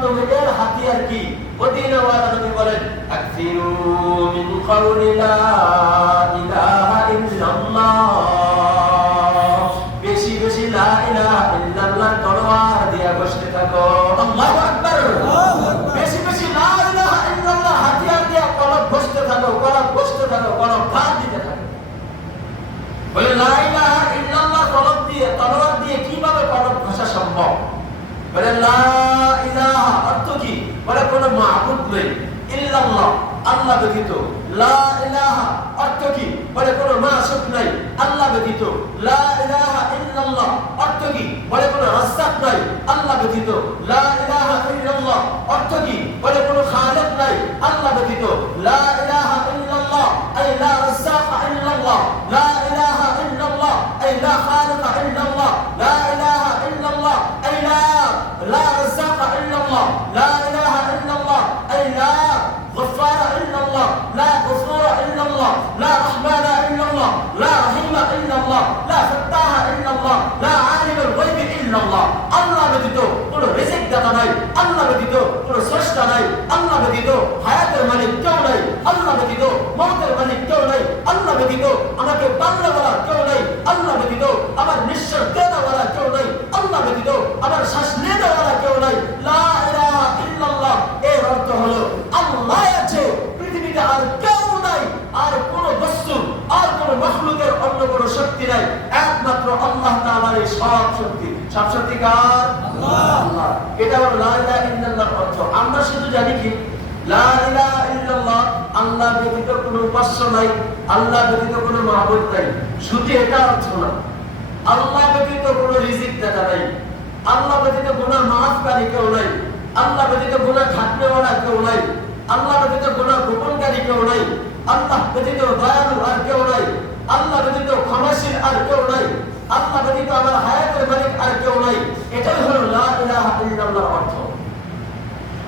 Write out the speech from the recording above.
মাধ্যমে এর হাতিয়ার কি? মদিনা ওয়ালা নবী বলেন আকসিরু মিন কাউলি লা ইলাহা ইল্লাল্লাহ, বেশি বেশি লা ইলাহা ইল্লাল্লাহ তলোয়ার দিয়া বসতে থাকো। আল্লাহু আকবার। বেশি বেশি লা ইলাহা ইল্লাল্লাহ হাতিয়ার দিয়া কলব বসতে থাকো, কলব বসতে থাকো, কলব ভার দিতে থাকো। বলে লা ইলাহা ইল্লাল্লাহ কলব দিয়ে তলোয়ার দিয়ে কিভাবে কলব ভাষা সম্ভব? বলে লা ইলাহা অর্থ কি? বলে কোনো মাবুদ নেই ইল্লাল্লাহ, আল্লাহ ব্যতীত। লা ইলাহা অর্থ কি? বলে কোনো মাসুক নাই আল্লাহ ব্যতীত। লা ইলাহা ইল্লাল্লাহ অর্থ কি? বলে কোনো রাজ্জাক নাই আল্লাহ ব্যতীত। লা ইলাহা ইল্লাল্লাহ অর্থ কি? বলে কোনো খালিক নাই আল্লাহ ব্যতীত। লা ইলাহা ইল্লাল্লাহ আই লা রাজ্জাক ইল্লাল্লাহ, লা ইলাহা ইল্লাল্লাহ আই লা খালিক ইল্লাল্লাহ, লা ইলাহা ইল্লাল্লাহ আই লা রাজ্জাক ইল্লাল্লাহ, লা ইলাহা ইল্লাল্লাহ আই লা غفار إلا الله، لا غفور إلا الله، لا رحمن إلا الله، لا رحيم إلا الله، لا فتاح إلا الله، لا عالم الغيب إلا الله। আল্লাহ ব্যতীত কোনো রিজিক দাতা নাই, আল্লাহ ব্যতীত কোনো স্রষ্টা নাই, আল্লাহ ব্যতীত হায়াতের মালিক কেউ নাই, আল্লাহ ব্যতীত মওতের মালিক কেউ নাই, আল্লাহ ব্যতীত আমাকে বাংলাওয়ালা কেউ নাই, আল্লাহ ব্যতীত আমার নিঃশ্বাস দেওয়ালা কেউ নাই, আল্লাহ ব্যতীত আমার শ্বাস নেওয়ালা কেউ নাই। লা ইলাহা ইল্লাল্লাহ এর অর্থ হলো আল্লাহ আছে, পৃথিবীতে আর কেউ নাই, আর কোন বস্তু আর কোন মাখলুকের অন্য কোন শক্তি নাই, একমাত্র আল্লাহ তাআলার সব শক্তি। সব শক্তি কার? আল্লাহ। এটা হলো লা ইলাহা ইল্লাল্লাহর অর্থ। আমরা শুধু জানি কি লা ইলাহা ইল্লাল্লাহ আল্লাহ ব্যতীত কোনো উপাস্য নাই, আল্লাহ ব্যতীত কোনো মাবুদ নাই, শুধু এটা অর্থ না। আল্লাহ ব্যতীত কোনো রিজিক দাতা নাই, আল্লাহ ব্যতীত গুনাহ মাফকারী কেউ নাই, আল্লাহ ব্যতীত গুনাহ ঢাকনেওয়ালা কেউ নাই, আল্লাহ ব্যতীত গুনাহ গোপনকারী কেউ নাই, আল্লাহ ব্যতীত দয়ালু আর কেউ নাই, আল্লাহ ব্যতীত ক্ষমাশীল আর কেউ নাই, আল্লাহ ব্যতীত আমার